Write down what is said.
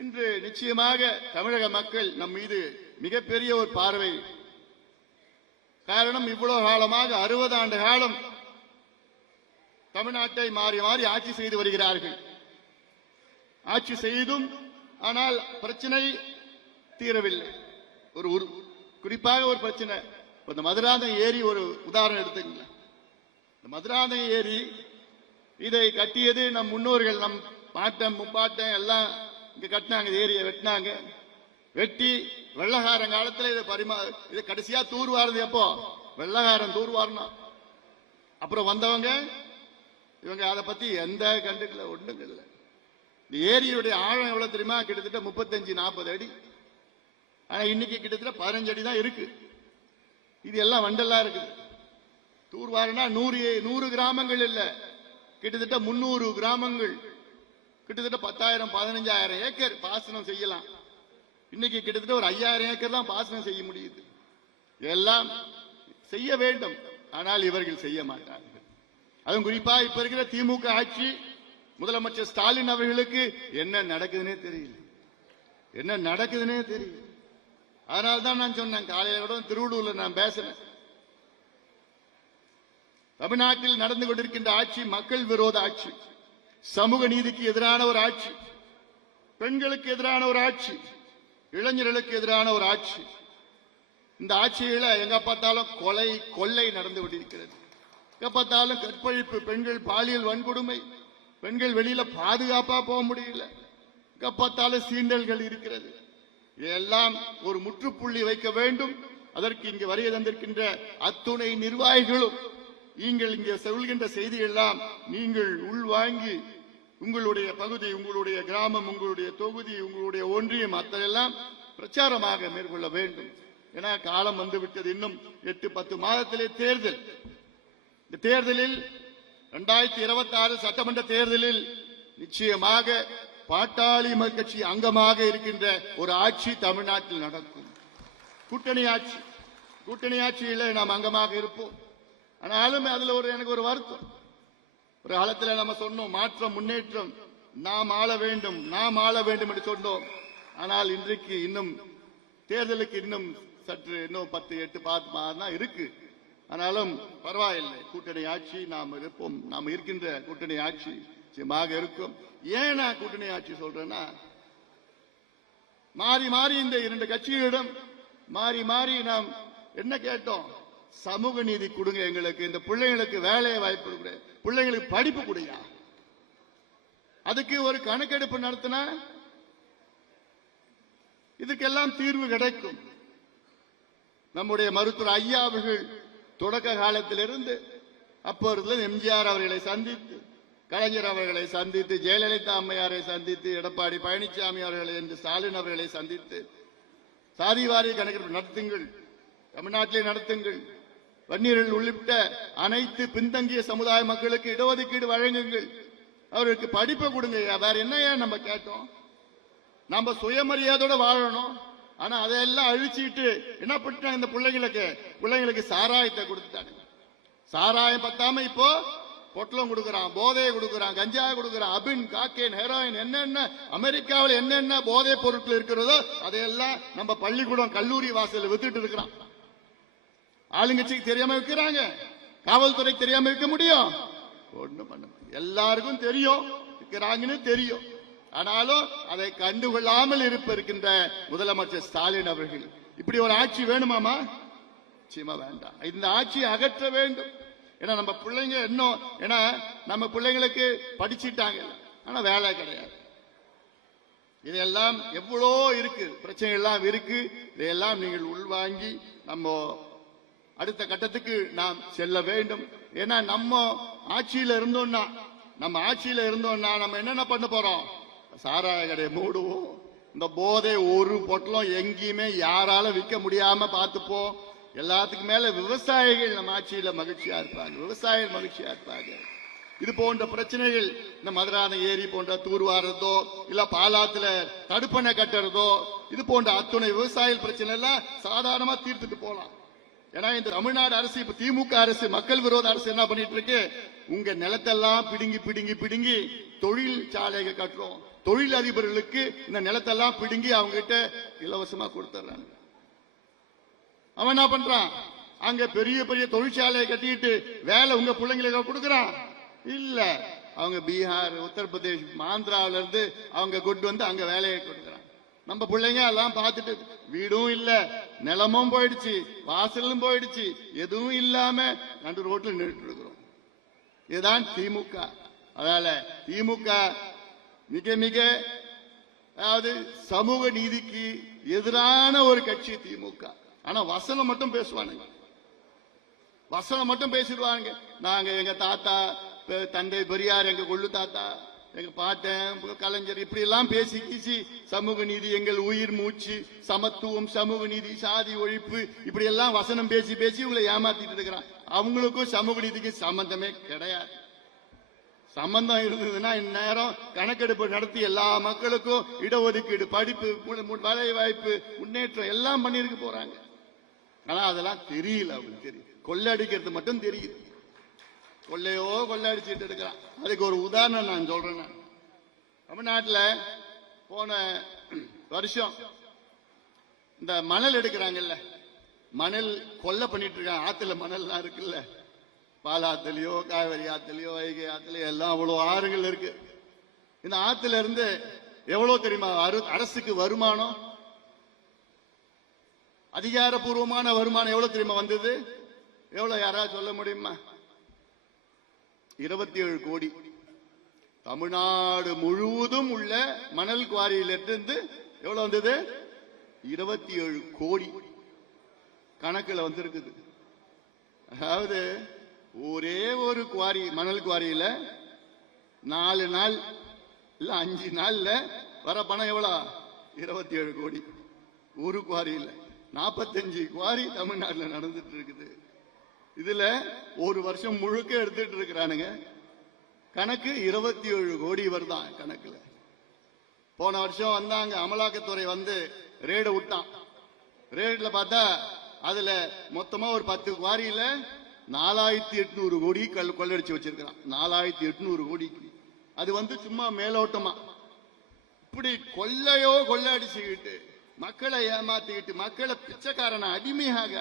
இன்று நிச்சயமாக தமிழக மக்கள் நம் மீது மிகப்பெரிய ஒரு பார்வை. காரணம், இவ்வளவு காலமாக 60 ஆண்டு காலம் தமிழ்நாட்டை மாறி மாறி ஆட்சி செய்து வருகிறார்கள். ஆட்சி செய்தும் ஆனால் பிரச்சனை தீரவில்லை. ஒரு குறிப்பாக ஒரு பிரச்சனை, இந்த மதுராந்தகம் ஏரி ஒரு உதாரணம் எடுத்துக்கங்க. இந்த மதுராந்தகம் ஏரி இதை கட்டியது நம் முன்னோர்கள், நம் பாட்டன் முப்பாட்டன் எல்லாம் இங்க கட்டினாங்க. ஏரியை வெட்டினாங்க. வெட்டி வெள்ளகாரன் காலத்தில் இதை கடைசியா தூர்வாரது எப்போ? வெள்ளகாரன் தூர்வாரணும். அப்புறம் வந்தவங்க இவங்க அதை பத்தி எந்த கண்டுக்கல, ஒண்ணுங்க இல்லை. இந்த ஏரியுடைய ஆழம் எவ்வளவு தெரியுமா? கிட்டத்தட்ட 35-40 அடி. ஆனா இன்னைக்கு கிட்டத்தட்ட 15 அடி தான் இருக்கு. இது எல்லாம் வண்டெல்லாம் இருக்குது. தூர்வாரனா 100 கிராமங்கள் இல்ல, கிட்டத்தட்ட 300 கிராமங்கள், கிட்டத்தட்ட 10,000-15,000 ஏக்கர் பாசனம் செய்யலாம். இன்னைக்கு கிட்டத்தட்ட ஒரு 5,000 ஏக்கர் தான் பாசனம் செய்ய முடியுது. எல்லாம் செய்ய வேண்டும், ஆனால் இவர்கள் செய்ய மாட்டார்கள். அதுவும் குறிப்பா இப்ப இருக்கிற திமுக ஆட்சி, முதலமைச்சர் ஸ்டாலின் அவர்களுக்கு என்ன நடக்குதுன்னே தெரியல, என்ன நடக்குதுன்னே தெரியல. அதனால்தான் நான் சொன்னேன், காலையில கூட திருவள்ளூர்ல நான் பேசினேன். தமிழ்நாட்டில் நடந்து கொண்டிருக்கின்ற ஆட்சி மக்கள் விரோத ஆட்சி, சமூக நீதிக்கு எதிரான ஒரு ஆட்சி, பெண்களுக்கு எதிரான ஒரு ஆட்சி, இளைஞர்களுக்கு எதிரான ஒரு ஆட்சி. இந்த ஆட்சியில எங்க பார்த்தாலும் கொலை கொள்ளை நடந்து கொண்டிருக்கிறது. எங்க பார்த்தாலும் கற்பழிப்பு, பெண்கள் பாலியல் வன்கொடுமை, பெண்கள் வெளியில பாதுகாப்பா போக முடியல, எங்க பார்த்தாலும் சீண்டல்கள் இருக்கிறது. இதெல்லாம் ஒரு முற்றுப்புள்ளி வைக்க வேண்டும். அதற்கு இங்கு வருகை தந்திருக்கின்ற அத்துணை நிர்வாகிகளும் நீங்கள் இங்கே சொல்கின்ற செய்தியெல்லாம் நீங்கள் உள்வாங்கி உங்களுடைய பகுதி, உங்களுடைய கிராமம், உங்களுடைய தொகுதி, உங்களுடைய ஒன்றியம் அத்தனையெல்லாம் பிரச்சாரமாக மேற்கொள்ள வேண்டும். ஏன்னா காலம் வந்துவிட்டது. இன்னும் 8-10 மாதத்திலே தேர்தல். இந்த தேர்தலில் 2026 சட்டமன்ற தேர்தலில் நிச்சயமாக பாட்டாளி மக்கள் கட்சி அங்கமாக இருக்கின்ற ஒரு ஆட்சி தமிழ்நாட்டில் நடக்கும். கூட்டணி ஆட்சி. கூட்டணி ஆட்சியில் நாம் அங்கமாக இருப்போம். ஆனாலும் அதுல எனக்கு ஒரு வருத்தம். ஒரு காலத்தில் நம்ம சொன்னோம், மாற்றம் முன்னேற்றம், நாம் ஆள வேண்டும், நாம் ஆள வேண்டும் என்று சொன்னோம். ஆனால் இன்றைக்கு இன்னும் தேர்தலுக்கு இன்னும் சற்று இன்னும் 10-8 மாதம் தான் இருக்கு. ஆனாலும் பரவாயில்லை, கூட்டணி ஆட்சி நாம் இருப்போம். நாம் இருக்கின்ற கூட்டணி ஆட்சி நிச்சயமாக இருக்கும். ஏன் நான் கூட்டணி ஆட்சி சொல்றேன்னா, மாறி மாறி இந்த 2 கட்சிகளிடம் மாறி மாறி நாம் என்ன கேட்டோம்? சமூக நீதி கொடுங்க எங்களுக்கு, இந்த பிள்ளைங்களுக்கு வேலை வாய்ப்பு கொடுங்க, பிள்ளைங்களுக்கு படிப்பு கொடுங்க. அதுக்கு ஒரு கணக்கெடுப்பு நடத்தினா இதுக்கெல்லாம் தீர்வு கிடைக்கும். நம்முடைய மருத்துவர் ஐயா அவர்கள் தொடக்க காலத்திலிருந்து அப்பொழுது எம்ஜிஆர் அவர்களை சந்தித்து, கலைஞர் அவர்களை சந்தித்து, ஜெயலலிதா அம்மையாரை சந்தித்து, எடப்பாடி பழனிசாமி அவர்களை என்று ஸ்டாலின் அவர்களை சந்தித்து, சாதிவாரி கணக்கெடுப்பு நடத்துங்கள், தமிழ்நாட்டிலே நடத்துங்கள், வன்னியர்கள் உள்ளிட்ட அனைத்து பின்தங்கிய சமுதாய மக்களுக்கு இடஒதுக்கீடு வழங்குங்கள், அவருக்கு படிப்பை கொடுங்க. வேற என்ன நம்ம கேட்டோம்? நம்ம சுயமரியாதையோட வாழணும். ஆனா அதையெல்லாம் அழிச்சுட்டு என்ன பண்ணிட்டாங்க? இந்த பிள்ளைங்களுக்கு சாராயத்தை கொடுத்துட்டாங்க. சாராயம் பத்தாம இப்போ பொட்டலம் கொடுக்கறான், போதையை கொடுக்கறான், கஞ்சா கொடுக்கறான், அபின், காக்கேன், ஹெரோயின், என்னென்ன அமெரிக்காவில் என்னென்ன போதை பொருட்கள் இருக்கிறதோ அதையெல்லாம் நம்ம பள்ளிக்கூடம் கல்லூரி வாசல் வித்துட்டு இருக்கிறான். ஆளுங்கட்சிக்கு தெரியாம வைக்கிறாங்க, காவல்துறைக்கு தெரியாம வைக்க முடியும்? ஒண்ணும் பண்ண முடியும். எல்லாருக்கும் தெரியும் இருக்கிறாங்கன்னு தெரியும். ஆனாலும் அதை கண்டுகொள்ளாமல் இருக்கின்ற முதலமைச்சர் ஸ்டாலின் அவர்கள், இப்படி ஒரு ஆட்சி வேணுமாமா? நிச்சயமா வேண்டாம். இந்த ஆட்சியை அகற்ற வேண்டும். ஏன்னா நம்ம பிள்ளைங்க இன்னும், ஏன்னா நம்ம பிள்ளைங்களுக்கு படிச்சுட்டாங்க, ஆனா வேலை கிடையாது. இதெல்லாம் எவ்வளோ இருக்கு, பிரச்சனை எல்லாம் இருக்கு. இதையெல்லாம் நீங்கள் உள்வாங்கி நம்ம அடுத்த கட்டத்துக்கு நாம் செல்ல வேண்டும். ஏன்னா நம்ம ஆட்சியில இருந்தோம்னா நம்ம என்னென்ன பண்ண போறோம்? சாராய கடையை மூடுவோம். இந்த போதை ஒரு பொட்டலம் எங்கேயுமே யாரால விற்க முடியாம பார்த்துப்போம். எல்லாத்துக்கும் மேல விவசாயிகள் நம்ம ஆட்சியில மகிழ்ச்சியா இருப்பாங்க, விவசாயிகள் மகிழ்ச்சியா இருப்பாங்க. இது போன்ற பிரச்சனைகள், இந்த மதுராந்தகம் ஏரி போன்ற தூர்வாரதோ, இல்ல பாலாத்துல தடுப்பணை கட்டுறதோ, இது போன்ற அத்துணை விவசாயிகள் பிரச்சனை எல்லாம் சாதாரணமா தீர்த்துட்டு போலாம். ஏன்னா இந்த தமிழ்நாடு அரசு, இப்ப திமுக அரசு, மக்கள் விரோத அரசு என்ன பண்ணிட்டு இருக்கு? உங்க நிலத்தெல்லாம் பிடுங்கி பிடுங்கி பிடுங்கி தொழில் சாலைகள் கட்டுறோம், தொழில் அதிபர்களுக்கு இந்த நிலத்தெல்லாம் பிடுங்கி அவங்க கிட்ட இலவசமா கொடுத்துறாங்க. அவன் என்ன பண்றான்? அங்க பெரிய பெரிய தொழிற்சாலையை கட்டிட்டு வேலை உங்க பிள்ளைங்களுக்கு கொடுக்கறான் இல்ல. அவங்க பீகார், உத்தரப்பிரதேஷ், ஆந்திராவில இருந்து அவங்க கொண்டு வந்து அங்க வேலையை கொடுக்கறான். நம்ம பிள்ளைங்க எல்லாம் பார்த்துட்டு வீடும் இல்ல, நிலமும் போயிடுச்சு, வாசலும் போயிடுச்சு, எதுவும் இல்லாம நடு ரோட்ல நின்றுட்டு இருக்கிறோம். இதுதான் திமுக. அதனால திமுக மிக மிக அதாவது சமூக நீதிக்கு எதிரான ஒரு கட்சி திமுக. ஆனா வசனம் மட்டும் பேசுவானுங்க, வசனம் மட்டும் பேசிடுவாங்க. நாங்க எங்க தாத்தா தந்தை பெரியார், எங்க கொள்ளு தாத்தா, எங்க பாட்டன் கலைஞர் இப்படி எல்லாம் பேசி கீசி சமூக நீதி எங்கள் உயிர் மூச்சு, சமத்துவம், சமூக நீதி, சாதி ஒழிப்பு இப்படி எல்லாம் வசனம் பேசி பேசி உங்களை ஏமாத்திட்டு இருக்கிறான். அவங்களுக்கும் சமூக நீதிக்கு சம்பந்தமே கிடையாது. சம்பந்தம் இருந்ததுன்னா இந்நேரம் கணக்கெடுப்பு நடத்தி எல்லா மக்களுக்கும் இடஒதுக்கீடு, படிப்பு, வேலை வாய்ப்பு, முன்னேற்றம் எல்லாம் பண்ணிருக்க போறாங்க. ஆனா அதெல்லாம் தெரியல. அவங்களுக்கு தெரியும், கொள்ளடிக்கிறது மட்டும் தெரியுது. கொள்ளையோ கொள்ளடிச்சிட்டு இருக்கிறான். அதுக்கு ஒரு உதாரணம் நான் சொல்றேன். தமிழ்நாட்டில் போன வருஷம் இந்த மணல் எடுக்கிறாங்கல்ல, மணல் கொள்ளை பண்ணிட்டு இருக்காங்க. ஆத்துல மணல்லாம் இருக்குல்ல, பாலாத்துலயோ காவிரி ஆத்துலயோ வைகை ஆத்துலயோ எல்லாம் அவ்வளவு ஆறுகள் இருக்கு. இந்த ஆத்துல இருந்து எவ்வளவு தெரியுமா அரசுக்கு வருமானம்? அதிகாரப்பூர்வமான வருமானம் எவ்வளவு தெரியுமா வந்தது? எவ்வளவு யாராவது சொல்ல முடியுமா? 27 கோடி. தமிழ்நாடு முழுவதும் உள்ள மணல் குவாரியிலிருந்து எவ்வளவு வந்தது? 27 கோடி கணக்குல வந்திருக்குது. அதாவது ஒரே ஒரு குவாரி, மணல் குவாரியில 4 நாள் இல்ல 5 நாள்ல வர பணம் எவ்வளவு? 27 கோடி. ஒரு குவாரியில 45 குவாரி தமிழ்நாட்டில் நடந்துட்டு இருக்குது. இதுல ஒரு வருஷம் முழுக்க எடுத்துட்டு இருக்கிறானுங்க. கணக்கு 27 கோடி வருதான் கணக்குல. போன வருஷம் வந்தாங்க, அமலாக்கத்துறை வந்து ரேடு விட்டான். ரேட்ல பார்த்தா அதுல மொத்தமா ஒரு 10 குவாரியில 4800 கோடி கொள்ளடிச்சு வச்சிருக்கிறான். 4800 கோடிக்கு. அது வந்து சும்மா மேலோட்டமா இப்படி கொள்ளையோ கொள்ளடிச்சுக்கிட்டு மக்களை ஏமாத்திக்கிட்டு மக்களை பிச்சைக்காரனை அடிமையாக